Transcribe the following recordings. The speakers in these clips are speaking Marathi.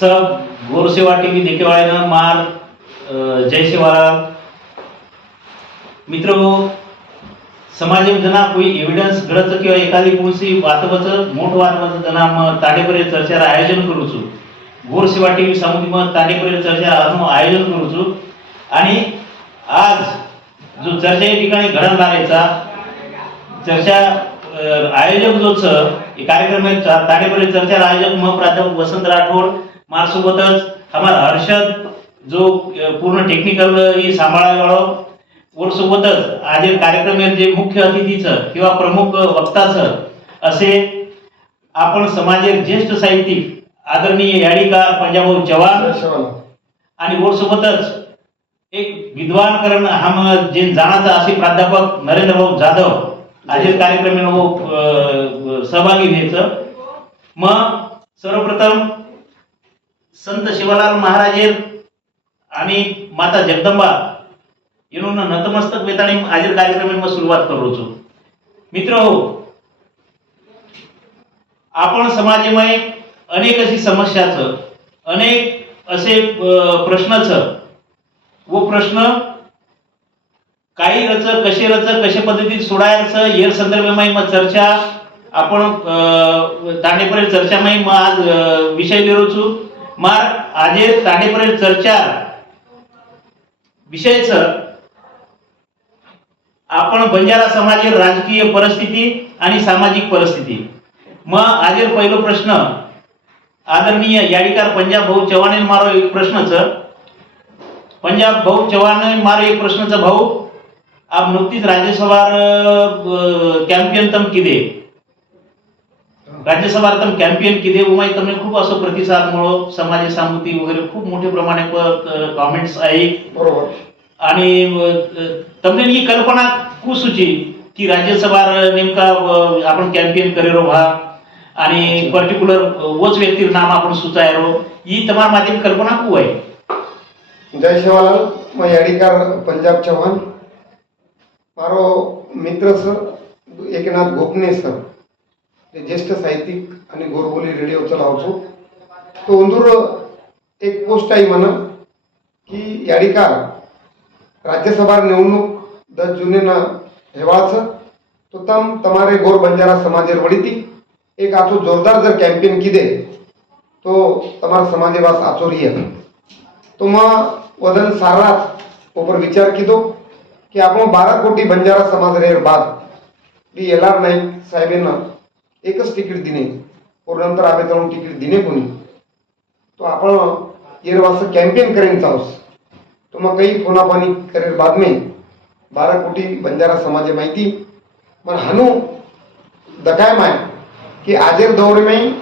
सब गोरसेवा टीव्ही देखेवाळ्यानं मार जय शिवराम मित्र समाज जना कोई एविडन्स घडच किंवा एखादी कोणसी वातवच मोठ वातवच जना मग ताडेपरे चर्चेर आयोजन करूचू गोरसेवा टीव्ही सामुदी मग ताडेपरे चर्चा आयोजन करूचू आणि आज जो चर्चा या ठिकाणी घडवणारेचा चर्चा आयोजक जो कार्यक्रमाचा ताडेपरे चर्चा आयोजक मग प्राध्यापक वसंत राठोड मार सोबतच हमारा हर्षद जो पूर्ण टेक्निकल ही सांभाळायला वाळो और सोबतच आज कार्यक्रम जे मुख्य अतिथीचं किंवा प्रमुख वक्ताचं असे आपण समाजेर ज्येष्ठ साहित्यिक आदरणीय याडीकार पंजाबभाऊ चव्हाण आणि और सोबतच एक विद्वानकरण हम जे जाणाचा असे प्राध्यापक नरेंद्रभाऊ जाधव आज कार्यक्रम सहभागी व्हायचं। मग सर्वप्रथम संत शिवलाल महाराजेर आणि माता जगदंबा इन्होंने नतमस्तक वेताणी आज कार्यक्रम में सुरुवात करू छो। मित्र हो आपण समाजमय अनेक अशी समस्याचं अनेक असे प्रश्नाचं वो प्रश्न काही रच कशे पद्धतीत सोडायचं या संदर्भामध्ये मग चर्चा आपण ताडेपरे चर्चामध्ये मग आज विषय लिरोचू मार आज ताडेपरे चर्चा विषयचं आपण बंजारा समाजेर राजकीय परिस्थिती आणि सामाजिक परिस्थिती मग आज पहिलो प्रश्न आदरणीय याडीकार पंजाबभाऊ चव्हाण मारो एक प्रश्नच पंजाबभाऊ चव्हाण मारो एक प्रश्नच भाऊ आप नुकतीच राज्यसभा कॅम्पियन तम किदे राज्यसभा तम कॅम्पियन किदे उमाई तमने खूप असं प्रतिसाद मिळो समाज सामुती वगैरे खूप मोठे प्रमाणे कमेंट्स आहे बरोबर आणि तमने ही कल्पना कुसुची की राज्यसभा नेमका आपण कॅम्पियन करेरो व्हा आणि पर्टिक्युलर वोच व्यक्तीर नाम आपण सुचायरो ही तमार माध्यम कल्पना कु आहे। जय शिवलाल मैं याडीकार पंजाब चव्हाण मारो मित्र सर एकनाथ गोपने सर ज्येष्ठ साहित्यिक आणि गोरबोली रेडिओ चलावचो तो अंदूर एक पोस्ट आई म्हणा की याडीकार राज्यसभा निवडणूक 10 जून हेवाळचं तो तम तमारे गोर बंजारा समाजेर वडीती एक आचो जोरदार जर कॅम्पेन किदे तो तमार समाजेवास आचो रिय तो मग वदन सारात ऊपर विचार किदो कि आपण 12 कोटी बंजारा समाज रेर बाद भी एलआर नाईक साहेबांना एकच तिकीट दिने और नंतर आबे तळून तिकीट दिने कोणी तो आपण येर वास कॅम्पेन करेन चावस तो मग काही फोनापानी करेर बाद में 12 कोटी बंजारा समाज माहिती मन हनु दकाय माय कि आजेर दौर में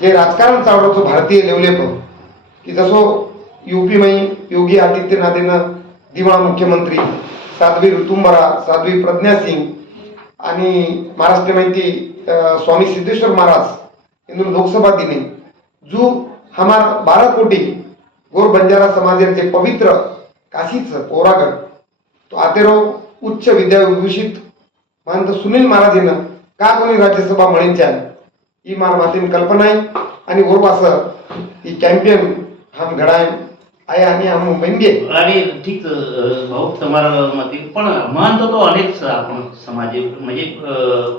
जे राजकारण चालू तो भारतीय लेवले पर कि जसो यूपी में योगी आदित्यनाथनं दिवाण मुख्यमंत्री साध्वी ऋतुंबरा साध्वी प्रज्ञा सिंग आणि महाराष्ट्र माहिती स्वामी सिद्धेश्वर महाराज इन्हून लोकसभा दिने जो हमार 12 कोटी गोर बंजारा समाजेर जे पवित्र काशीच पोरागड तो आतेरो उच्च विद्याविभूषित महंत सुनील महाराजेनं का कोणी राज्यसभा म्हणींच्या ही मार मातीन कल्पना आहे आणि गोरवास ही कॅम्पियन हम घडाय आहे आणि हम मेंगे आणि ठीक भाऊ तुम्हारा मती पण महंत तो अनेक आपण समाज म्हणजे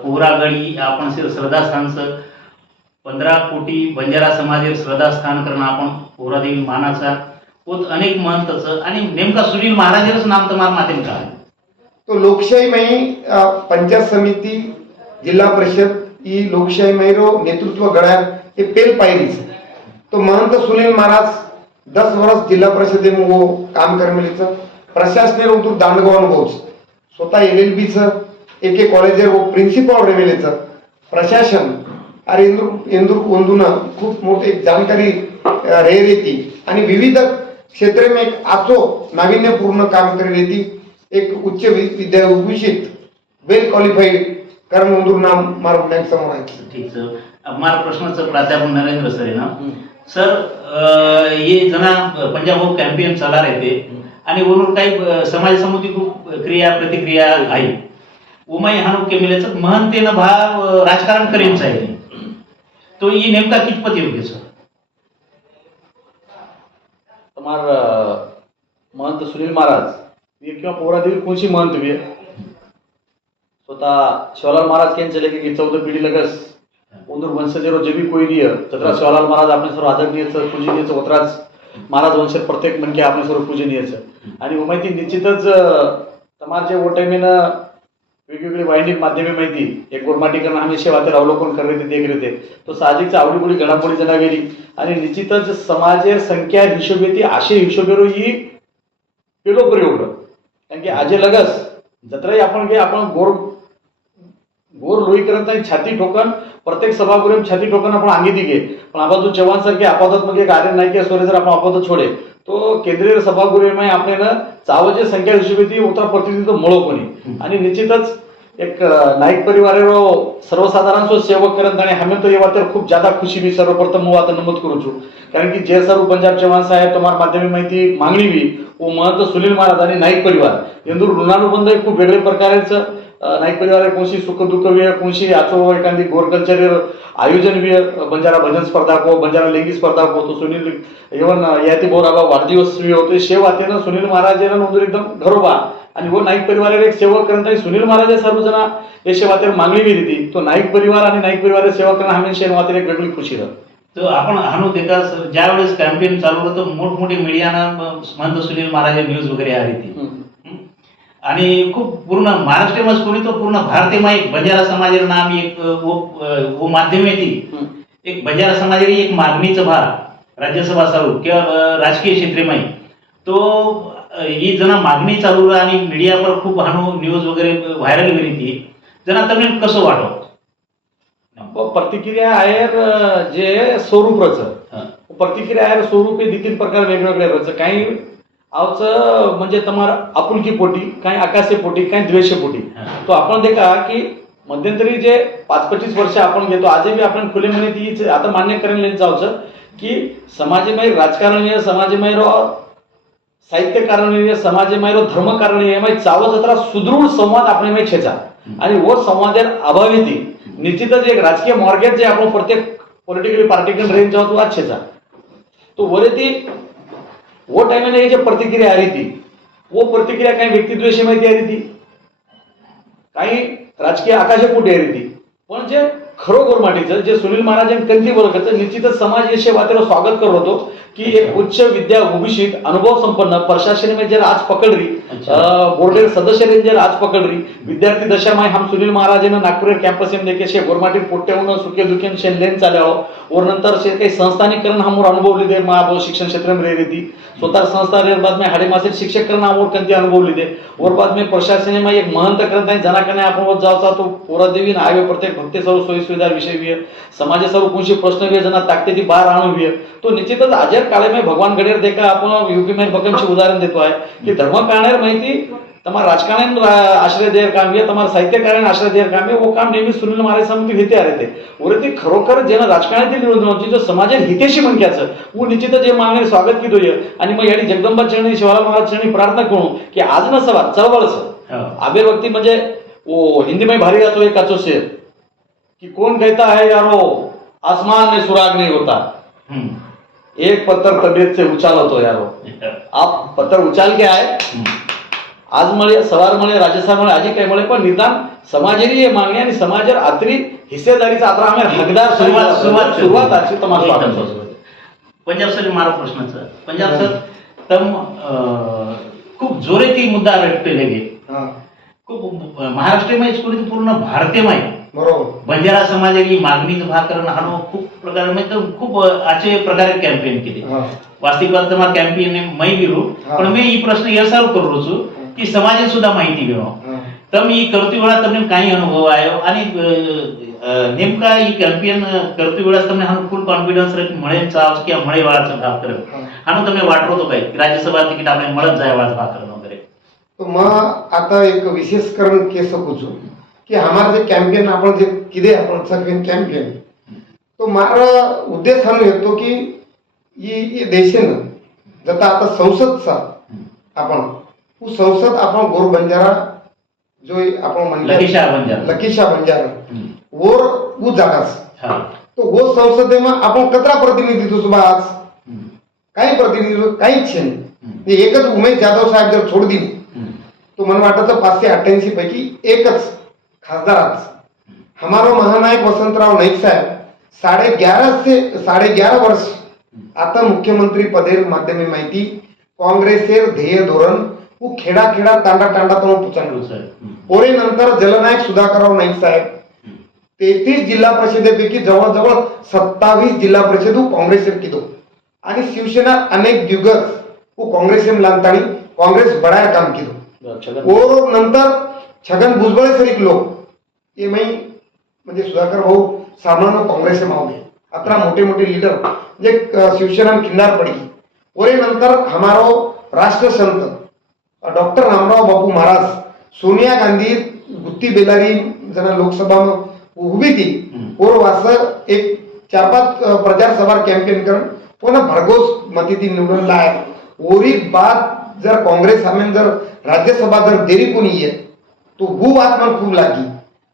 पोरागडी आपण श्रद्धास्थानचं 15 कोटी बंजारा समाजेर श्रद्धास्थान करणं आपण पोरादेवी मानाचा होत अनेक महंतचं आणि नेमका सुनील महाराजेरच नाम तुम्हारा मातेन का तो लोकशाही में पंचायत समिति जिला परिषद ही लोकशाही मैरो नेतृत्व गळ्या हे पेल पायरीच तो महंत सुनील महाराज 10 वर्ष जिला परिषद में वो काम करमेलीच प्रशासनेर उतूर दांडगाव अनुभवच स्वतः LLB च एक कॉलेज वो प्रिन्सिपल रेमेलेच प्रशासन अरे इंदूर ओंदुना खूप मोठी जानकारी रेर येती आणि विविध क्षेत्र में एक आचो नाविन्यपूर्ण काम करी येती एक उच्च विद्याविभूषित वेल क्वालिफाइड कारण उंदूर नाम मार बँक समोर आहे। ठीक सर हमारा प्रश्नाचं प्राध्यापक नरेंद्र सर है ना सर ये जना पंजाब कॅम्पियन चला रहे थे आणि वरून काही समाज समिती खूप क्रिया प्रतिक्रिया आई उमाई हानु के मिले महंतेनं भाव राजकारण करेन चाहिए तो ये नेमका कितपत योग्य सर महंत सुनील महाराज ये किंवा पोरादेवी कोणशी महंत भी स्वतः शिवलाल महाराज केन चले की 14 पीढ़ी लगस उंदूर वंशजेरो जे भी कोई दिय तत्र शिवलाल महाराज आपले सर्व आदरणीय पूजनीय ओतराज महाराज वंश प्रत्येक मन के आपले सर्व पूजनीय आणि माहिती निश्चितच तमार जे वो टाइम वेगवेगळी वाहिनी माध्यमे माहिती एक गोरमाटीकरण हमेशा वातेर अवलोकन कर रहे थे देख रहे थे तो साहजिक आवडीबोडी घडामोडी जना गेली आणि निश्चितच समाजेर संख्या हिशोबे ती आशे हिशोबेरो ही पेलो प्रयोग कारण की आजे लगस जत्राही आपण घे आपण गोर गोर लोई करत छाती ठोकन प्रत्येक सभागृह छाती ठोकन आपण अंगी दिगे पण आपण जो चव्हाण सारखे आपादत मध्ये कार्य नाही की सोरे जर आपण आपादत छोडे तो केंद्रीय सभागृह में आपल्याला चावजे संख्या हिशोबे ती उत्तर प्रतिनिधित्व मळो कोणी आणि निश्चितच एक नाईक परिवारेरो सर्वसाधारण सो सेवक करत आणि हमें तो ये बात खूप ज्यादा खुशी भी सर्वप्रथम હું વાત નમત કરું છું કારણ કે જે સરું પંજાબ ચૌહાણ સાહેબ તમારા માધ્યમે માહિતી માંગણી વી वो महंत सुनील महाराज आणि नाईक परिवार यांदूर ऋणानुबंध खूप वेगळे प्रकारेच नाईक परिवार कोणशी सुख दुःख वे कोणशी आचो एखादी गोर कल्चर आयोजन वे बंजारा भजन स्पर्धा को बंजारा लेंगी स्पर्धा को तो सुनील एवन याती बोराबा वाढदिवस वे होते शेव आते ना सुनील महाराज नोंदून एकदम घरोबा आणि वो नाईक परिवार एक सेवक करत सुनील महाराज सर्वजना हे सेवातेर मागणी भी रीती तो नाईक परिवार आणि नाईक परिवार सेवा करणं हमेशा वातेर एक वेगळी खुशी राहते तो आपण हाणू देका ज्या वेळेस कॅम्पेन चालू होतं मोठमोठी मीडियानं महंत सुनील महाराज न्यूज वगैरे आली ती आणि खूप पूर्ण महाराष्ट्रामध्ये कोणी तो पूर्ण भारतीय बंजारा समाज नाम एक वो माध्यम आहे ती एक बंजारा समाज एक मागणीचं भार राज्यसभा चालू किंवा राजकीय क्षेत्रेमध्ये तो ही जना मागणी चालू आणि मीडियावर खूप हाणू न्यूज वगैरे व्हायरल करी ती जना तुम्ही कसं वाटत प्रतिक्रिया आहे जे स्वरूपच प्रतिक्रिया आहे स्वरूप हे 2-3 प्रकार वेगवेगळे रच काही आवचं म्हणजे तुम्हाला आपुलकी पोटी काही आकाशे पोटी काही द्वेषे पोटी तो आपण देखा की मध्यंतरी जे 5-25 वर्ष आपण घेतो आजही भी आपण खुले मने ती आता मान्य करेन जावचं की समाजमय राजकारणीय समाजमय साहित्यकारणीय समाजमय धर्मकारणीय चाव जत्रा सुदृढ संवाद आपणे छेचा आणि वो संवादेर अभावी ती निश्चितच एक राजकीय मॉर्गेज जे आपण प्रत्येक पॉलिटिकली पार्टिकल रेंज जाऊ तो अच्छेचा तो वरे ती वो टाइम में जे प्रतिक्रिया आ रही थी वो प्रतिक्रिया काही व्यक्तिद्वेषी माहिती आ रही थी काही राजकीय आकाशपोटी आ रही थी पण जे खरो गोरमाटीचं जे सुनील महाराजांनी कंती बोलकाचं निश्चितच समाज यशे वातेरो स्वागत करत होतो की एक उच्च विद्या भूषित अनुभव संपन्न प्रशासन में जे राज पकड़ रही बोर्ड सदस्य ने जे राज पकड़ रही विद्यार्थी दशा में हम सुनील महाराज ने नागपुर कैंपस में देखे शे गोरमाटी पोट्टेवून सुखे दुखेन शे लेन चाले और नंतर से काही संस्थानीकरण हमोर अनुभव लिदे महाबो शिक्षण क्षेत्र में रही थी स्वतः संस्था रेर बाद में हाडे मासे शिक्षक करना और कंती अनुभव लिदे और बाद में प्रशासन में एक महंत करता है जना कने आपण वो जावचा तो पोरा देवी ना आवे प्रत्येक भक्ती सर्व सोयी सुविधा विषय भी समाज सर्व कोणशी प्रश्न भी जना ताकते ती बाहर आणू भी तो निश्चितच आजर काळे में भगवान गडेर देखा आपण यूपी में भगमची उदाहरण देतो आहे की धर्म कारणेर माहिती तमार राजकारण आश्रय देर काम आहे तमार साहित्यकारण आश्रय देर काम आहे वो काम नेहमी सुनील महाराज समिती घेते आ रहे थे और ते खरोखर जेना राजकारणातील निवडणुकीची जो समाजात हितेशी मनक्याचं वो निश्चितच जे मागणे स्वागत कीधो आणि मग याडी जगदंबा चरणी शिवलाल महाराज चरणी प्रार्थना करू की आज न सवार चळवळच आबेर व्यक्ती म्हणजे वो हिंदी में भारी गातो एक काचो शेर कि कौन कहता है यारो आसमान में सुराग नहीं होता एक पत्थर तबीयत से उछाल होतो यारो आप पत्थर उछाल के आए आज मळे सवार मळे राजस्थान मळे आजी काय मळे पण निदान समाजेरी हे मागणी आणि समाजर आतरी हिस्सेदारीचा आता आम्ही हकदार सुरुवात आजची तमाशा पंजाब सर मारो प्रश्नाचं पंजाब सर तम खूप जोरेती मुद्दा रटले गे खूप महाराष्ट्रामध्ये कोणी पूर्ण भारतीयमय बरोबर बंजारा समाजाची मागणीच भाग करणं हा खूप प्रकारे म्हणजे खूप आचे प्रकारे कॅम्पेन केले वास्तविक તમારા कॅम्पेन ने मैं गिरू पण मी ही प्रश्न यासार करू છું की समाज सुद्धा माहिती घेणं તમે ಈ કરતી વેળા તમને કાઈ અનુભવ આવ્યો અને नेमका ही कॅम्पेन કરતી વેળા તમને હાનો ફૂલ કોન્ફિડન્સ રહે મળે ચાવ કે મળે વાળા ભાગ કરે હાનો તમે વાટરો તો ભાઈ રાજ્યસભા ટિકિટ આપણે મળત જાય વાળા ભાગ કરનો કરે તો માં आता एक विशेषकरण के सकू છું कि हमारा जे कॅम्पेन आपण जे किदे आपण सगळेन कॅम्पेन तो मारा उद्देश हा येतो की ये देशेन जता आता संसदचा आपण वो संसद आपण गोर बंजारा जो आपण म्हणले लकीशा बंजारा और वो जागास तो वो संसदेમાં आपण कतरा प्रतिनिधित्व सुबह आज काही प्रतिनिधित्व काहीच नाही. म्हणजे एकच उमेश जाधव साहेब जर सोड दिली तो मला वाटतं 588 पैकी एकच खासदारच. हमारो महानायक वसंतराव नाईक साहेब 11.5 वर्ष आता मुख्यमंत्री पदेर माध्यमे माहिती काँग्रेसेर ध्येय धोरण वो खेडा खेडा तांडा तांडा तो पुचांडलो साहेब ओरे नंतर जलनायक सुधाकरराव नाईक साहेब 33 जिल्हा परिषदेपैकी जवळजवळ 27 जिल्हा परिषद काँग्रेसेर किदो आणि शिवसेना अनेक दिग्गज वो काँग्रेसेम लागतानी काँग्रेस बडाया काम किदो. और नंतर छगन भुजबळ सरीक लोक ये म्हणजे सुधाकर भाऊ सामान्य काँग्रेस मावले अतरा मोठे मोठे लीडर म्हणजे शिवसेना खिंडार पड़ी. और नंतर हमारो राष्ट्रसंत डॉक्टर रामराव बापू महाराज सोनिया गांधी गुत्ती बेलारी जना लोकसभा में उभी थी और वास एक 4-5 प्रचार सभा कैंपेन कर पुन्हा भरघोस मती निवडून लाय. ओरी बात जर काँग्रेस हमें जर राज्यसभा जर देरी कोणी है तो वो बात मन खूब लागी.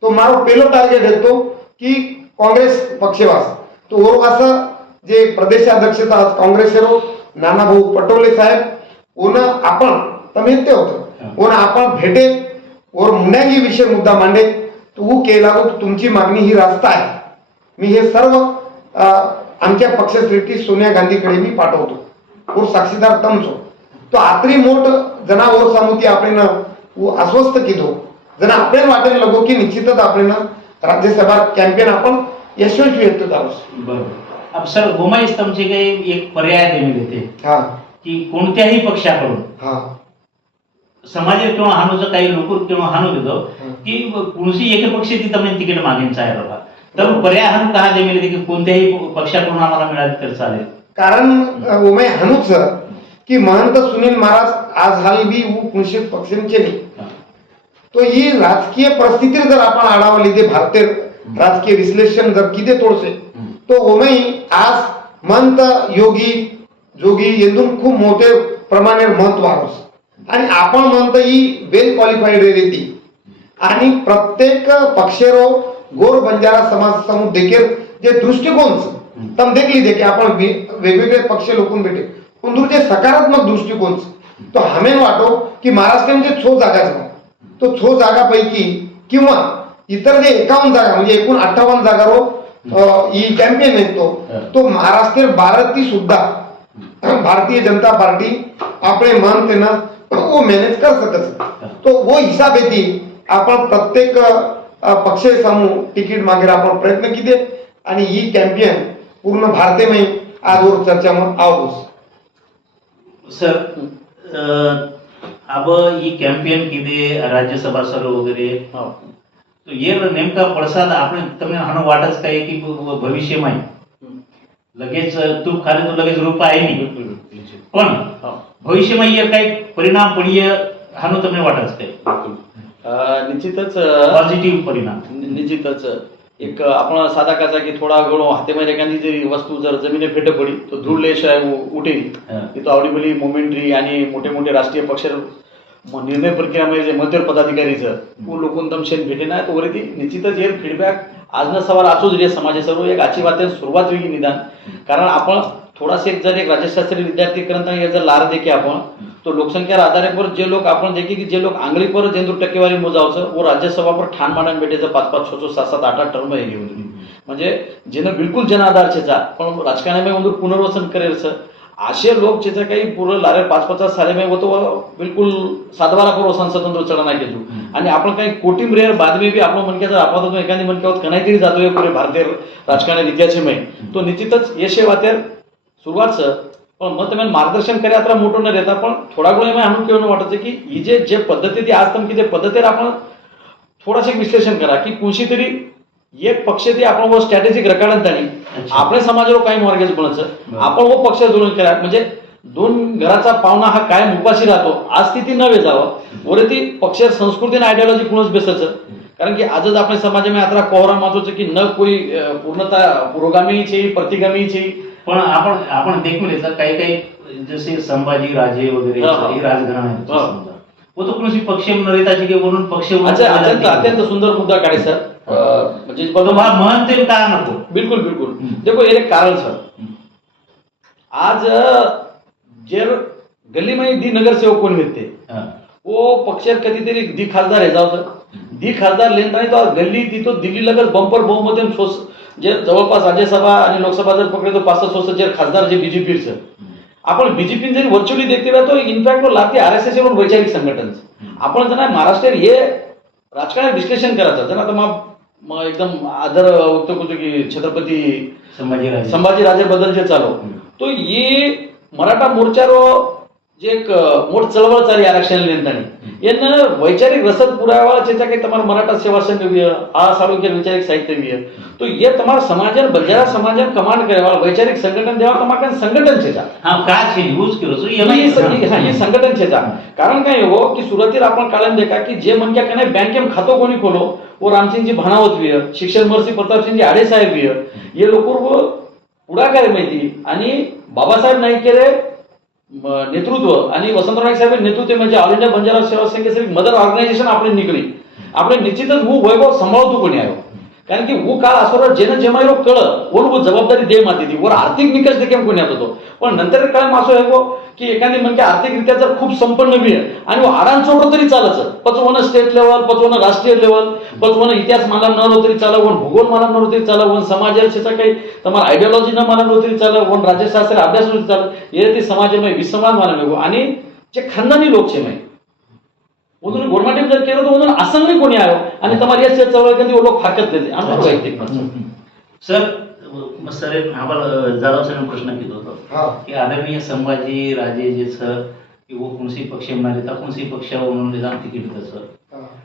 तो मारो पहलो टार्गेट है तो कि काँग्रेस पक्षवास तो और वास जे प्रदेशाध्यक्षता काँग्रेसरो नानाभाऊ पटोले साहेब ओन आपण तमे ते होतं ओन आपण भेटे और मुंड्यांगी विषय मुद्दा मांडे तो वो केला तुमची मागणी ही रास्ता आहे. मी हे सर्व आमच्या पक्षश्रेष्ठी सोनिया गांधीकडे मी पाठवतो और साक्षीदार तमचो. तो आतरी मोठ जना और समिती आपण वो आश्वस्त किदो जना आपल्याला वाटेल लगो की निश्चितच आपण राज्यसभा कॅम्पेन आपण यशस्वी येतो आहोत. बरोबर. अब सर गोमाई स्तंभचे काही एक पर्याय देणे देते हा की कोणत्याही पक्षाकडून हा समाजेर किंवा हानूचं काही लोक किंवा हानू देतो की कोणसी एक पक्षी ती તમને तिकीट मागेन आहे बाबा तर पर्याय हानू कहा दे मिळते की कोणत्याही पक्षाकडून आम्हाला मिळाले तर चालेल. कारण उमे हानूच की महंत सुनील महाराज आज हाल भी वो कुणशी पक्षांचे नाही. तो ही राजकीय परिस्थिती जर आपण आढावा लिहिते भारतीय राजकीय विश्लेषण जर किती तोडसे तो ओमेही आज महंत योगी जोगी येथून खूप मोठे प्रमाणे महत्व आहोस आणि आपण म्हणतो ही वेल क्वालिफाईड रेती आणि प्रत्येक पक्षेरो गोर बंजारा समाज समूह देखील जे दृष्टिकोन तम देखली देखे आपण वेगवेगळे पक्ष लोकून भेटे पण जे सकारात्मक दृष्टिकोन तो हमें वाटो की महाराष्ट्रामध्ये 6 जागाच तो 6 जागापैकी किंवा इतर जे 51 जागा म्हणजे एकूण 58 जागारो ही कॅम्पेन येतो तो महाराष्ट्र भारती सुद्धा भारतीय जनता पार्टी आपले मन त्यांना वो मॅनेज कर सकत. तो वो हिसाब येते आपण प्रत्येक पक्ष समूह तिकीट मागे आपण प्रयत्न किती आणि ही कॅम्पेन पूर्ण भारतीय आजवर चर्चा में आओ. सर अब ये कैंपेन किती राज्यसभा सर्व वगैरे तो ये नेमका पडसाद आपण तुम्ही हाणं वाटच काय की भविष्यमय लगेच तूप खाले तो लगेच रूप आहे नाही पण भविष्यमय ये काही परिणाम पडीय हाणं तुम्ही वाटच काय निश्चितच पॉझिटिव्ह परिणाम निश्चितच एक आपण साधा कसा की थोडा घणो हातेमध्ये एखादी जरी वस्तू जर जमिनी फेट पडी तो धूळ लेश उठेल तो आवडीबली मोमेंटरी आणि मोठे मोठे राष्ट्रीय पक्ष निर्णय प्रक्रियामध्ये जे मध्य पदाधिकारीचं वो लोकून तमशेन भेटे ना तो वरती निश्चितच हे फीडबॅक आज न सवाल आचोच रे समाज सर्व एक आची बात सुरुवात वेगळी निदान कारण आपण थोडासा एक जर एक राज्यशास्त्री विद्यार्थी करता जर लार देखे आपण तो लोकसंख्या आधारावर जे लोक आपण देखे की जे लोक आंगळी पर जेंदू टक्केवारी मोजावचं वो राज्यसभा पर ठाण मांडण भेटेचं 5-5, 6-6, 7-7, 8-8 टर्म हे घेऊन म्हणजे जेनं बिलकुल जन आधार छेचा पण राजकारणामध्ये पुनर्वसन करेल असे लोक जेचं काही पूर्ण लारे 5-50 साले में वो तो बिलकुल 7-12 करोड़ संसद चढा नाही केजू आणि आपण काही कोटी रेअर बातमी बी आपण मनक्याचा आपातून एखादी मनक्यावर कणायतरी जातोय पुरे भारतीय राजकारण इतिहास में तो निश्चितच यशे वातेर सुरुवात पण मग तुम्ही मार्गदर्शन करे आता मोठं न देता पण थोडा वेळ आणून केवळ वाटतं की ही जे पद्धती आज तम की पद्धतीवर आपण थोडासे विश्लेषण करा की कोणशी तरी एक पक्ष ते आपण वो स्ट्रॅटेजिक रकाडन ताणी आपल्या समाजावर काही मॉर्गेज बनायचं आपण वो पक्ष जोडून करा म्हणजे 2 घराचा पाहुणा हा कायम उपाशी राहतो आज ती नव्हे जावं वरे ती पक्ष संस्कृती आणि आयडियोलॉजी कुणच बेसायचं कारण की आजच आपल्या समाजामध्ये आता कोहरा महत्वाचं की न कोई पूर्णतः पुरोगामी छे प्रतिगामी छे पण आपण देखून येतात काही काही जसे संभाजी राजे वगैरे हे राजघराणा आहेत समजा वो तो कोणशी पक्ष नरेताचे की म्हणून पक्ष अत्यंत सुंदर मुद्दा काढे सर म्हणजे म्हणते का नको बिलकुल बिलकुल देखो ये कारण सर आज जे गल्लीमध्ये दी नगरसेवक कोण भेटते हा. वो पक्षात कधीतरी दी खासदार आहे जाऊ दी खासदार लेंदानी तो गल्ली ती तो दिल्ली लगत बंपर बहुमत जे जवळपास राज्यसभा आणि लोकसभा जर पकडे तो 500 जे खासदार जे बीजेपीचं आपण बीजेपी जरी व्हर्च्युअली देखते तो इनफॅक्ट वो लागते आरएसएस वरून वैचारिक संघटन आपण जर महाराष्ट्र हे राजकारण विश्लेषण करायचं जर आता मग एकदम आदर वक्त करतो की छत्रपती संभाजीराजे जे चालू तो ये मराठा मोर्चारो जे एक मोठ चळवळ चाली आरक्षण लेंदानी यांना वैचारिक रसद पुरावा જેતા કે તમારા મરાઠા સેવા સંઘ વિય આ સારું કે વૈચારિક સાહિત્ય વિય તો ये તમારા સમાજન બંજારા સમાજન કમાન્ડ કરેવા વૈચારિક સંગઠન દેવા તમારા સંગઠન છે હા का છે यूज करो છો ये संगठन છે कारण काय हो की सुरुवातीला आपण काळात देखा की जे मन क्या कने बँकेम खातो कोणी खोलो वो रामसिंग जी भानावत विय शिक्षण महर्षी प्रतापसिंग जी आडे साहेब विय ये लोक पुढाकार माहिती आणि बाबासाहेब नाईकेरे नेतृत्व आणि वसंतराव नाईक साहेब नेतृत्व म्हणजे ऑल इंडिया बंजारा सेवा संघ मदर ऑर्गनायझेशन આપણે નીકળી આપણે નિશ્ચિત જ હું વૈભવ સંભાળતું કોणी આવ્યો कारण की वो काळ असो जेनं जेव्हा रो कळ वर वो जबाबदारी दे माती ती वर आर्थिक निकष देखील कोणी होतो पण नंतर काळ मासो आहे गो की एखादी म्हणजे आर्थिकरित्या जर खूप संपन्न बी आणि वो आडान सोडलं तरी चालच पचवणं स्टेट लेवल पचवणं राष्ट्रीय लेवल पचवणं इतिहास मला न तरी चालवण भूगोल मला न तरी चालवण समाजाचं काही तुम्हाला आयडियोलॉजी न मला न तरी चालवण राज्यशास्त्र अभ्यास न चालव हे ते समाजमय विसमान मानव वेगो आणि जे खानदानी लोक છે मय उन्होंने गवर्नमेंट जर केलं तर उन्होंने असं नाही कोणी आयो आणि तुम्हाला या चळवळ कधी वो लोक फारकत देते आमचं वैयक्तिक मत सर सर आम्हाला जाधव सर प्रश्न केला हा. होता की आदरणीय संभाजी राजे जे सर की वो कोणसी पक्ष म्हणणार येतात कोणसी पक्षावरून निदान तिकीट होतं सर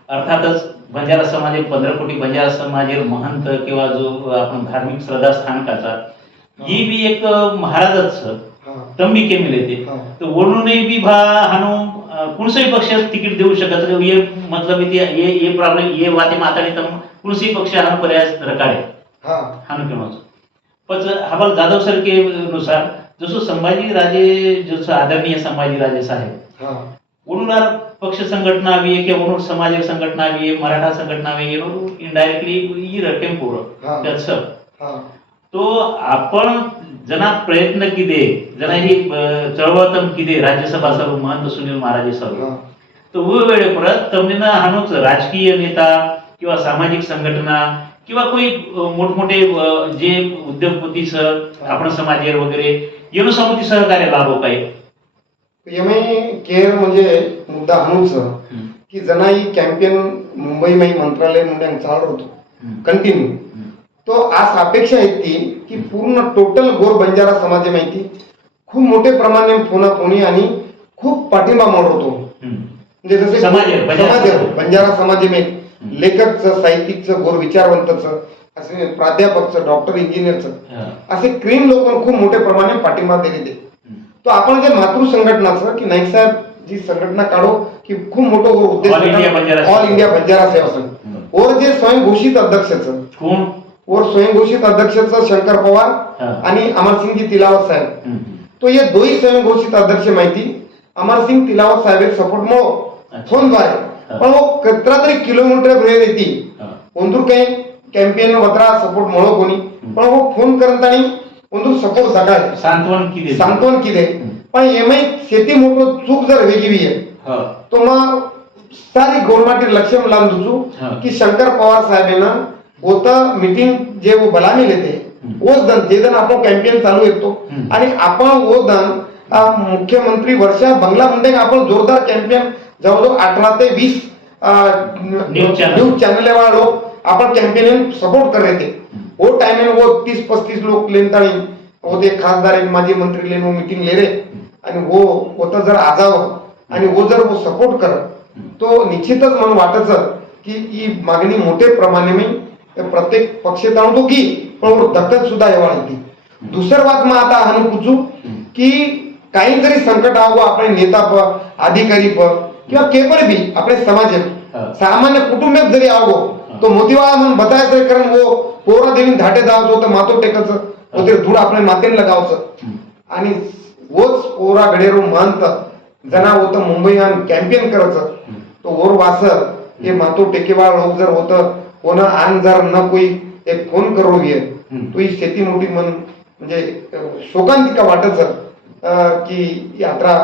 अर्थातच बंजारा समाज 15 कोटी बंजारा समाज महंत किंवा जो आपण धार्मिक श्रद्धा स्थानकाचा ही बी एक महाराजच सर तंबी के मिले थे तो वरूनही बी भा हानो कुणसाही पक्ष तिकीट देऊ शकत ये मतलब ये प्रॉब्लेम ये वाते माताडी तम कुणसाही पक्ष हा पर्याय रकाडे हानो केव्हा पण हवाल जाधव सर के नुसार जसं संभाजी राजे जसं आदरणीय संभाजी राजे साहेब उन्होंने पक्ष संघटना भी है कि उन्होंने सामाजिक संघटना भी है मराठा संघटना भी है इनडायरेक्टली ये रटेम पूर्ण त्याचं तो आपण जना प्रयत्न किदे जना ही चळवळतम किदे राज्यसभा सर्व महंत सुनील महाराज सर्व तो वो वेळे परत तमने हानोच राजकीय नेता किंवा सामाजिक संघटना किंवा कोई मोठमोठे जे उद्योगपती सर आपण समाजेर वगैरे येणं समिती सहकार्य लाभो काय एमआई केअर म्हणजे मुद्दा हानूच की जनाई कॅम्पेन मुंबई मै मंत्रालय मुंड्यांग चालू होतो कंटिन्यू तो आज अपेक्षा आहे ती की पूर्ण टोटल गोर बंजारा समाज माहिती खूप मोठे प्रमाणे फोनाफोनी आणि खूप पाठिंबा मोडतो म्हणजे जसे बंजारा समाज लेखकचं साहित्यिकचं गोर विचारवंतचं असे प्राध्यापकचं डॉक्टर इंजिनियरचं असे क्रीम लोक खूप मोठ्या प्रमाणे पाठिंबा दिले तो आपण जे मातृ संघटनाचं की नाईक साहेब जी संघटना काढो की खूप मोठं उद्देश ऑल इंडिया बंजारा सेवा संघ और जे स्वयंघोषित अध्यक्षाचं कोण और स्वयंघोषित अध्यक्षाचं शंकर पवार आणि अमरसिंगजी तिलावत साहेब तो ये दोही स्वयंघोषित अध्यक्ष माहिती अमरसिंग तिलावत साहेब सपोर्ट मो फोनद्वारे पण वो कतरा तरी किलोमीटर भेट येते ओंदूर काही कॅम्पेन वत्रा सपोर्ट म्हणो कोणी पण वो फोन करत आणि ओंदूर सपोर्ट सकाळ सांत्वन किदे पण एमआई शेती मोठं चूक जर वेगळी आहे तो मग सारी गवर्नमेंट लक्ष लावून दुचू की शंकर पवार साहेबांना होता मीटिंग जे वो बलाने लेते वो दन जे दन आपण कॅम्पेन चालू येतो आणि आपण वो दन मुख्यमंत्री वर्षा बंगला मुंडे आपण जोरदार कॅम्पेन जवळजवळ 18 ते 20 न्यूज चॅनल वाले लोग आपण कॅम्पेन सपोर्ट कर रहे थे वो टाइम में वो 30-35 लोग लेनतानी वो ते खासदार एक माजी मंत्री लेन वो मीटिंग ले रहे आणि वो होता जर आजावं आणि वो जर वो सपोर्ट कर तो निश्चितच म्हणून वाटच की ही मागणी मोठे प्रमाणे में प्रत्येक पक्ष ताणतो की पण दखल सुद्धा येवाळती दुसरी बात मग आता हानू पूछू की काही जरी संकट आવો આપણે नेता पर अधिकारी पर किंवा केपर भी આપણે समाज सामान्य कुटुंब जरी आવો तो मोतीवाळा म्हणून बतायचं कारण वो पोरा देवीन धाटे जावतो तर मातो टेकच होते धूळ आपल्या मातेन लगावचं आणि वोच पोरा घडेरो महंत जना होतं मुंबई आणि कॅम्पेन करायचं तो ओर वासर हे मातो टेकेवाळ लोक जर होतं कोणा आन जर न कोई एक फोन करो तो ही शेती मोठी म्हणून म्हणजे शोकांतिका वाटत की यात्रा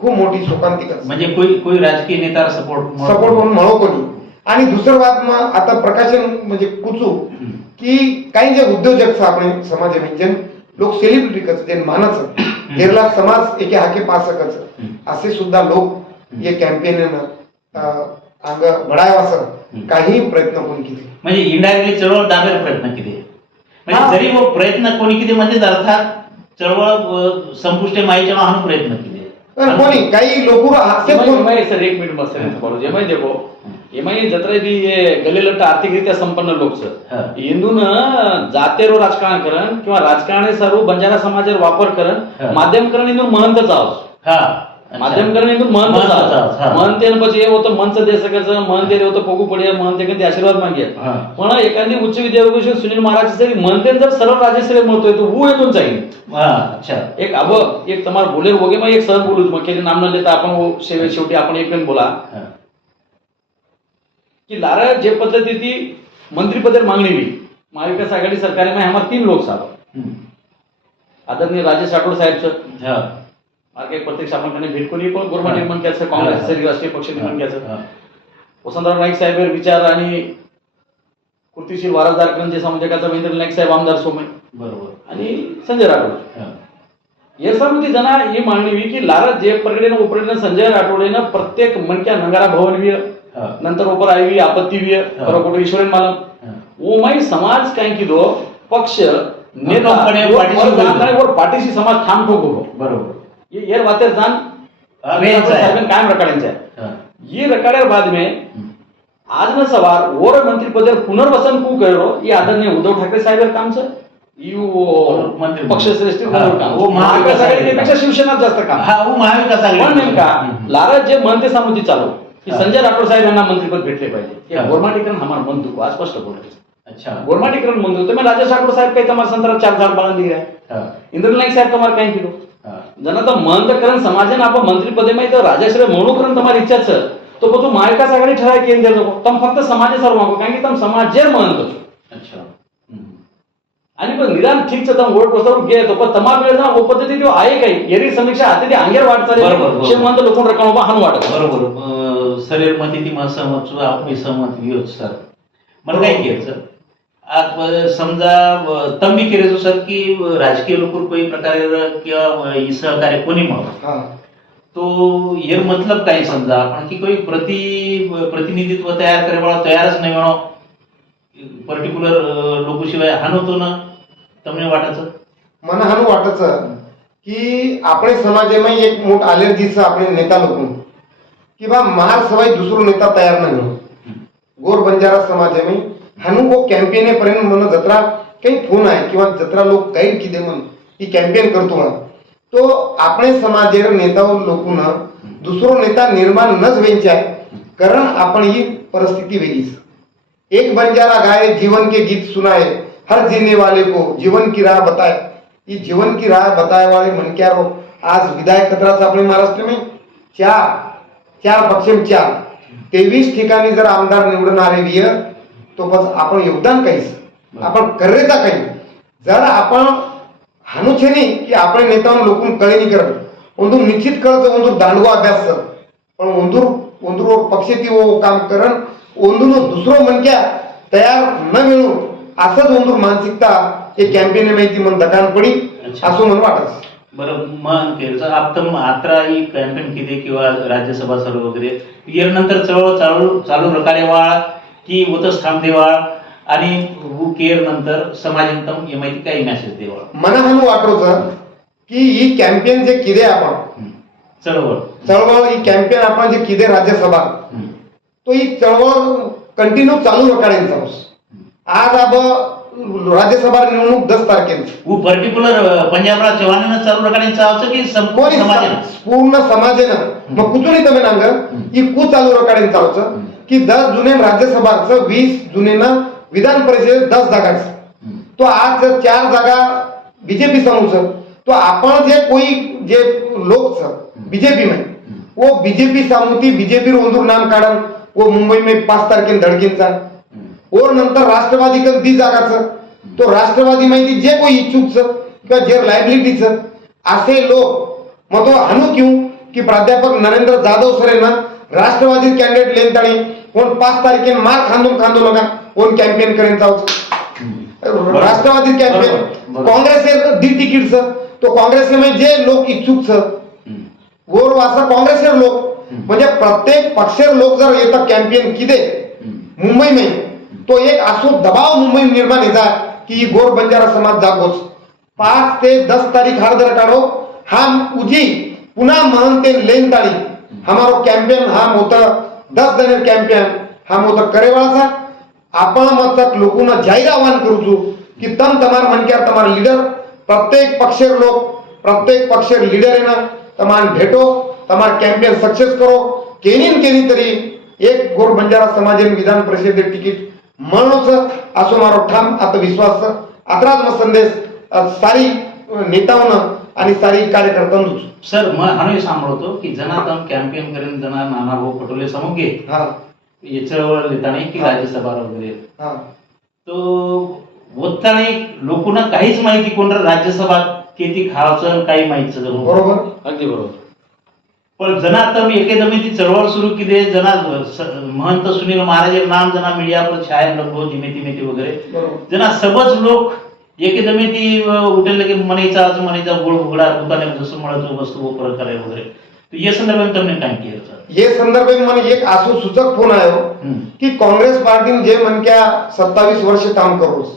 खूप मोठी शोकांतिक असते. म्हणजे कोई राजकीय नेता सपोर्ट सपोर्ट म्हणून म्हणो कोणी. आणि दुसरं बात मग आता प्रकाशन म्हणजे कुचू की काही जे उद्योजक आपण समाज म्हणजे लोक सेलिब्रिटी कच जे मानच केरला समाज एके हाके पासकच असे सुद्धा लोक हे कॅम्पेन अंग बढावासं काही प्रयत्न कोणी केले. म्हणजे इनडायरेक्टली चळवळ दाबायला प्रयत्न केले. म्हणजे जरी वो प्रयत्न कोणी केले म्हणजे अर्थात चळवळ संपुष्टे माईच्या वाहन प्रयत्न केले. पण कोणी काही लोक सर एक मिनिट मस्त एम देखो एम जत्रा भी ये गलेलट्ट आर्थिकरित्या संपन्न लोक हा. सर हिंदून जातेरो राजकारण करण किंवा राजकारणी सर्व बंजारा समाजावर वापर हा. करण माध्यम करण हिंदू महंतच आहोत. हा माध्यम करण हिंदू महंतच आहोत. महंते પછી એ હોતો મંચ દે શકે છે महंते होतं पोगू पडे महंते कधी आशीर्वाद मागे हा. पण एखादी उच्च विद्यापीठ सुनील महाराज जरी महंते जर सरळ राजश्री म्हणतोय तो वो येतून जाईल. अच्छा एक एक तुम्हाला बोलेर वगे मग एक सहज बोलूच मग के नाम न लेता आपण शेवटी आपण एक बोला हा. की लारा जे पद्धती ती मंत्रीपदेर मागणी हुई महाविकास आघाडी सरकार में हमारे 3 लोग साहब आदरणीय राजेश राठोड साहेबचं हा. मार्ग प्रत्यक्ष आपण त्यांनी भेट कोणी पण गोरबा निर्माण केलं काँग्रेस राष्ट्रीय पक्ष निर्माण केलं वसंतराव नाईक साहेब विचार आणि कृतीशील वारसदार करण समाजकाचा महेंद्र नाईक साहेब आमदार सोमय बरोबर आणि संजय राठोड याच्यामध्ये जना ही मागणी हुई की लारा जे प्रकटेनं उपरेनं संजय राठोडेनं प्रत्येक मनक्या नंगारा भवनवीय नंतर ऊपर आई हुई आपत्ति हुई बरोबर ईश्वरन मालम वो माई समाज काय की दो पक्ष नेता और पार्टीशी समाज ठाम ठोक हो बरोबर ये यार बातें जान कायम रखडायचं आहे. ये रखड्या बाद में आज न सवार और मंत्री पद पुनर्वसन कू करो ये आदरणीय उद्धव ठाकरे साहेब काम सर मंत्री पक्षश्रेष्ठी वो महाविकास आघाडीपेक्षा शिवसेनाच जास्त काम. हा वो महाविकास पण आघाडी नेमका लारा जे म्हणते समिती चालू की संजय राठोड साहेब यांना मंत्रीपद भेटले पाहिजे गोरमाटीकरण हमारा मन दुखो आज स्पष्ट बोलायचं. अच्छा गोरमाटीकरण मन दुखो मैं राजेश राठोड साहेब काही तुम्हाला संतरा 4 झाड बाळा दिली आहे इंद्र नाईक साहेब तुम्हाला काय किलो जना तर मंतकरण समाजाने आपण मंत्रीपदे में तर राजाश्रय म्हणूकरण तुम्हाला इच्छाच तो બધું महाविकास आघाडी ठराव केंद्र देतो तम फक्त समाजासर मागो कारण की तम समाज जे म्हणतो. अच्छा आणि पण निदान ठीक છે તમે વોટ પ્રસ્તાવ ગે તો પણ તમાર વેળના ઓ પદ્ધતિ તો આયે કઈ એરી સમીક્ષા હાથે ती आंगेर वाट चाले बरोबर. शे म्हणतो लोकन रकाम वाहन वाटत बरोबर शरीर मध्ये ती मला सहमत सुद्धा आपण सहमत विरोध सर मला काय घ्यायचं आज समजा तंबी केले सर की राजकीय लोक कोई प्रकारे किंवा सहकार्य कोणी मग तो ये मतलब काय समजा आपण की कोई प्रतिनिधित्व तयार करे वाला तयारच नाही म्हणो पर्टिक्युलर लोकशिवाय हानवतो ना તમને वाटायचं મને હાનું વાટच की આપણે સમાજમાં એક મોટ એલર્જી છે આપણે નેતા લોકો कि बा मार सवाई दूसरो नेता तयार नहीं हो गोर बंजारा समाज में हानु वो कॅम्पेन पर्यंत मन जत्रा काही फोन आहे किंवा जत्रा लोक गाईड किदे मन ही कॅम्पेन करतो तो આપણે समाजेर नेताओ लोकून दुसरो नेता निर्माण नच वेंचे आहे कारण आपण ही परिस्थिती वेगळीच. एक बंजारा गाए जीवन के गीत सुनाए हर जीने वाले को जीवन की राह बताए. ये जीवन की राह बताए वाले मन क्या रो आज विधायक कतराच अपने महाराष्ट्र में चार पक्ष में 23 ठिकाणी जर आमदार निवडणारे विय तो बस आपण योगदान काहीच आपण कररेता काही जर आपण हानुछे नाही की आपण नेत्यावर लोकून कळे नाही करत ओंदूर निश्चित करत ओंदूर दांडगो अभ्यास कर पण ओंदूर पक्षेती वो काम करण ओंदूर दुसरो मनक्या तयार न मिळून असंच ओंदूर मानसिकता हे कॅम्पेन माहिती मन दकान पडी असं मन वाटत. बरं मन केलं आप मात्रा ही कॅम्पेन किती किंवा राज्यसभा सर्व वगैरे येर नंतर चळवळ चालू रकाडेवाळ की होतच थांबदेवाळ आणि हु केअर नंतर समाजंतम हे माहिती काही मेसेज देवाळ मला हानु वाटरोच की ही कॅम्पेन जे किदे आपण चळवळ ही कॅम्पेन आपण जे किदे राज्यसभा तो ही चळवळ कंटिन्यू चालू रकाडेंचा आज अब राज्यसभा निवडणूक 10 तारखेला वो पर्टिक्युलर पंजाबराव चव्हाणांना चालू रकाडेंचा आवश्यक की संपूर्ण समाजाने पूर्ण समाजानं मग कुठूनही तुम्ही नांग ही कू चालू रकाडेंचा आवश्यक की 10 जुने राज्यसभाचं 20 जुनेना विधान परिषद 10 जागांचं तो आज 4 जागा बीजेपी समूह तो आपण जे कोई जे लोग बीजेपी में वो बीजेपी सामुती बीजेपी ओंदूर नाम काढन वो मुंबई में 5 तारखेला धडकींचा और नंतर राष्ट्रवादी का 20 जागाचं तो राष्ट्रवादी माहिती जे कोई इच्छुक किंवा जे लायबिलिटीचं असे लोक मग तो हाणू क्यों की प्राध्यापक नरेंद्र जाधव सर ना राष्ट्रवादी कैंडिडेट लेन ताणी कोण 5 तारखेन मार खांदून नका कोण कॅम्पेन करेन राष्ट्रवादी कॅम्पेन बरोबर. काँग्रेस दी तिकीट सर तो काँग्रेस जे लोक इच्छुक सर गोर वासा काँग्रेसर लोक म्हणजे प्रत्येक पक्षेर लोक जर येतात कॅम्पेन किदे मुंबई में तो एक असो दबाव मुंबई में निर्माण होता की गोर बंजारा समाज जागोच 5 ते 10 तारीख हार दर काढो हम उजी पुन्हा महंते लेन ताळी हमारो कॅम्पेन हम होता 10 दिन कॅम्पेन हम होता करेवाळाचा आपण मत लोकोना जाहीर आव्हान करू छू की तम तमार मनक्यार तमार लीडर प्रत्येक पक्षेर लीडर है ना तमार भेटो तमार कॅम्पेन सक्सेस करो केनी तरी एक गोर बंजारा समाजेन विधान परिषदे तिकीट म्हणूच असो मारो ठाम आत्मविश्वास आत्राज मग संदेश सारी नेताओं आणि सारी कार्यकर्त्यांना सर मैं हाणे सांभळतो की जना तम कॅम्पेन करेन जना नाना भाऊ पटोले समोगे हा याच्यावर लिहिताना की राज्यसभा वगैरे हा तो बोलताना लोकांना काहीच माहिती कोण राज्यसभा किती खावचं काही माहिती बरोबर अगदी बरोबर. पण जना तम एकदम ती चळवळ सुरू केली जना महंत सुनील महाराज नाम जना मीडिया पर छाया लगो जिमेती वगैरे बरोबर जना सबच लोक एकदम ती उठेल की मनीचा गोळ उघडा दुकाने जसं म्हणतो वस्तू वापर कराय वगैरे तो या संदर्भात તમને काय केलं सर ये संदर्भ में મને एक आसू सूचक फोन आयो की काँग्रेस पार्टी जे मनक्या 27 वर्ष काम करोस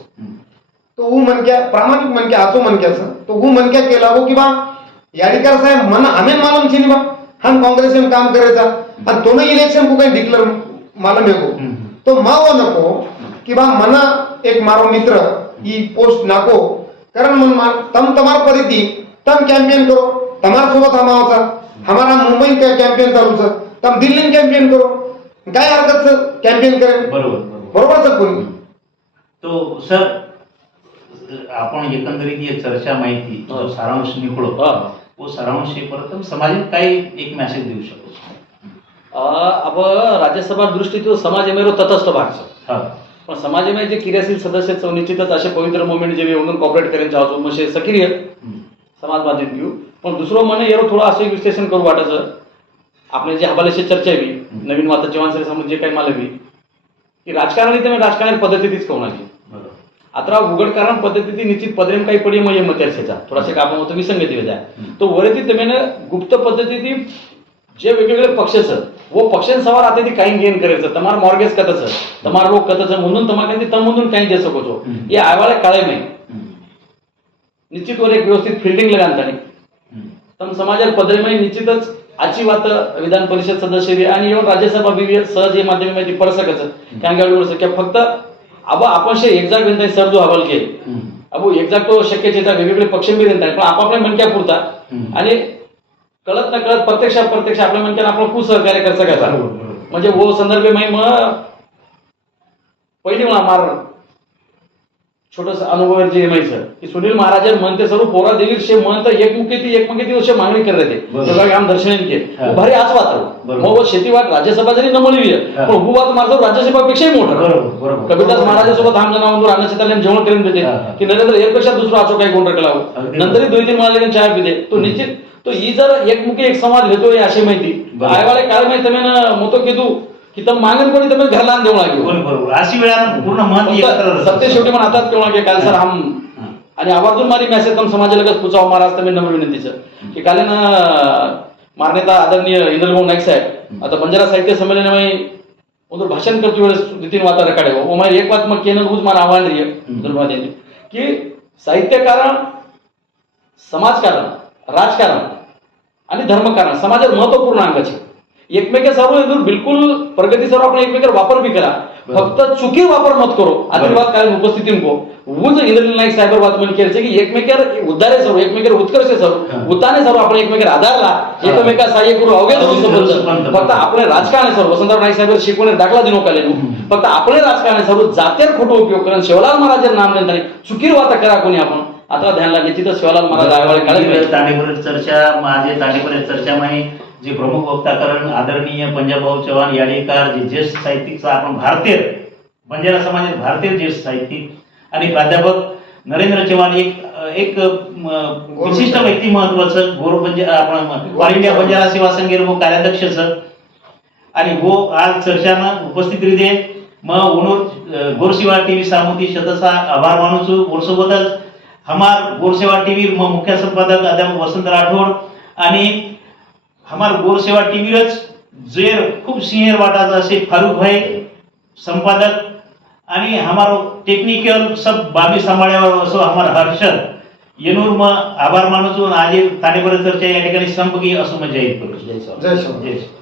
तो वो मनक्या प्रामाणिक मनक्या आसो मनक्या तो वो मनक्या केला हो की बा याडिकर साहेब मन हमें मालूम छी बा हम कांग्रेस में काम करेचा आणि तो नहीं इलेक्शन को काही डिक्लेअर मालूम है को तो मावो नको कि बा मना एक मारो मित्र ई पोस्ट नाको कारण मन तम तमार परिधि तम कैंपेन करो तमार सोबत हमारा हमारा मुंबई का कैंपेन चालू सर तम दिल्ली में कैंपेन करो काय हरकत सर कैंपेन करें बरोबर सर कोणी तो सर आपण एकंदरीत ये चर्चा माहिती जो सारांश निकळो वो सारांश परत समाजात काय एक मेसेज देऊ शकतो अब राज्यसभा दृष्टी तो समाज मेरो तटस्थ भाग छ हा पण समाजमे जे क्रियाशील सदस्य छ निश्चितच असे पवित्र मुवमेंट जे म्हणून कॉपरेट करेन चाहतो म्हणजे सक्रिय समाजवादी घेऊ पण दुसरं मन एरो थोडं असं विश्लेषण करू वाटायचं आपले जे हवालेशी चर्चा आहे नवीन वाता चव्हाण सर समज जे काही मला बी की राजकारणी तुम्ही राजकारण पद्धतीतीच कोणाची आता उघडकारण पद्धती निश्चित पदरेम काही पडी म्हणजे मतदारसेचा थोडासा काम होतं विसंगती होत्या तो वरती तुम्ही गुप्त पद्धती जे वेगवेगळे पक्ष वो पक्षांसवार आता ती काही गेन करायचं तमार मॉर्गेज कतच तमार रोग कतच म्हणून तुम्हाला तम म्हणून काही दे सको छो ये आवाळे काळे में निश्चित वर एक व्यवस्थित फिल्डिंग लगान तम समाजात पदरेम निश्चितच आजची वात विधान परिषद सदस्य आणि येऊन राज्यसभा बी सहज हे माध्यम माहिती पड सकच कारण फक्त अब आपण शे एक्झॅक्ट बनताय सर जो हवाल के अब एक्झॅक्ट तो शक्य आहे वेगवेगळे पक्ष बी बनताय पण आपापल्या मनक्या पुरता आणि कळत न कळत प्रत्यक्ष आपल्या मनक्याने आपण खूप सहकार्य कर सकायचा म्हणजे वो संदर्भ में मग पहिली मार छोटस अनुभव जे माहिती की सुनील महाराज म्हणते सर्व पोरा देवी शे म्हणत एकमुखी असे मागणी कर रहे थे हम दर्शन के भारी आज वात मग वो शेती वाट राज्यसभा जरी नमळली पण हु वात माझं राज्यसभापेक्षाही मोठं कबीरदास महाराजांसोबत हम जनावून अन्नछत्रालयात जेवण करून देते की नरेंद्र एकपेक्षा दुसरा असो काही कोण रकलाव नंतर 2-3 महाराजांनी चहा पिते तो निश्चित तो ही जर एकमुखी एक समाज घेतोय अशी माहिती आयवाळे काळ माहिती तुम्ही मोतो कीधू की तम मागण कोणी तुम्ही घरला देऊ लागेल बरोबर अशी वेळा पूर्ण मन सत्य शेवटी पण आताच केव्हा की काल सर हम आणि आवर्जून मारी मेसेज तम समाजाला कसं पुचाव महाराज तुम्ही नम्र विनंतीचं की काल ना मारनेता आदरणीय इंद्रभाऊ नाईक साहेब आता बंजारा साहित्य संमेलनामध्ये उधर भाषण करते वेळेस 2-3 वाता रकाडे वो मैं एक बात मग केनल उज मारा आव्हान रही इंद्रभाऊ यांनी की साहित्यकारण समाजकारण राजकारण आणि धर्मकारण समाजात महत्वपूर्ण अंगाचे एकमेके सर्व बिलकुल प्रगती सर्व आपण एकमेकर वापर भी करा फक्त चुकी वापर मत करो आशीर्वाद कारण उपस्थिती को उज इंद्रनील नाईक साहेब बात मन केले की एकमेकर उद्धारे सर्व एकमेकर उत्कर्ष सर्व उताने सर्व आपण एकमेकर आधारला एकमेका सहाय्य करू अवघड फक्त आपले राजकारण सर्व वसंतराव नाईक साहेब शिकवणे दाखला दिनो काले फक्त आपले राजकारण सर्व जातेर खोटो उपयोग करून शिवलाल महाराज नाम देताना चुकीर वाता करा कोणी आपण आता ध्यानला निश्चितच शिवलाल महाराज आयवाळे काळे ताणेपर्यंत चर्चा माझे ताणेपर्यंत चर्चा माही जे प्रमुख वक्ताकरण आदरणीय पंजाबभाऊ चव्हाण याडेकर जे ज्येष्ठ साहित्यिक आपण भारतीय बंजारा समाजात भारतीय ज्येष्ठ साहित्यिक आणि प्राध्यापक नरेंद्र चव्हाण एक एक विशिष्ट व्यक्ती महत्वाचं गोर आपण ऑल इंडिया बंजारा सेवा संघेर वो कार्याध्यक्ष सर आणि वो आज चर्चानं उपस्थित રીતે मग उनोर गोरसेवा टीव्ही सामुती शतसा आभार मानू છું गोरसोबतच हमार गोरसेवा टीव्ही मुख्य संपादक अध्यापक वसंत राठोड आणि हमार गोरसेवा टीव्हीच जे खूप सिनियर वाटाचा असे फारूक भाई संपादक आणि हमारो टेक्निकल सब बाबी सांभाळ्यावर असो हमार हर्षद येनूर मग आभार मानू છું આજે તાડેપર ચર્ચા या ठिकाणी संपगी असं मजा येत करू जय स्वामी. जय श्री जय श्री.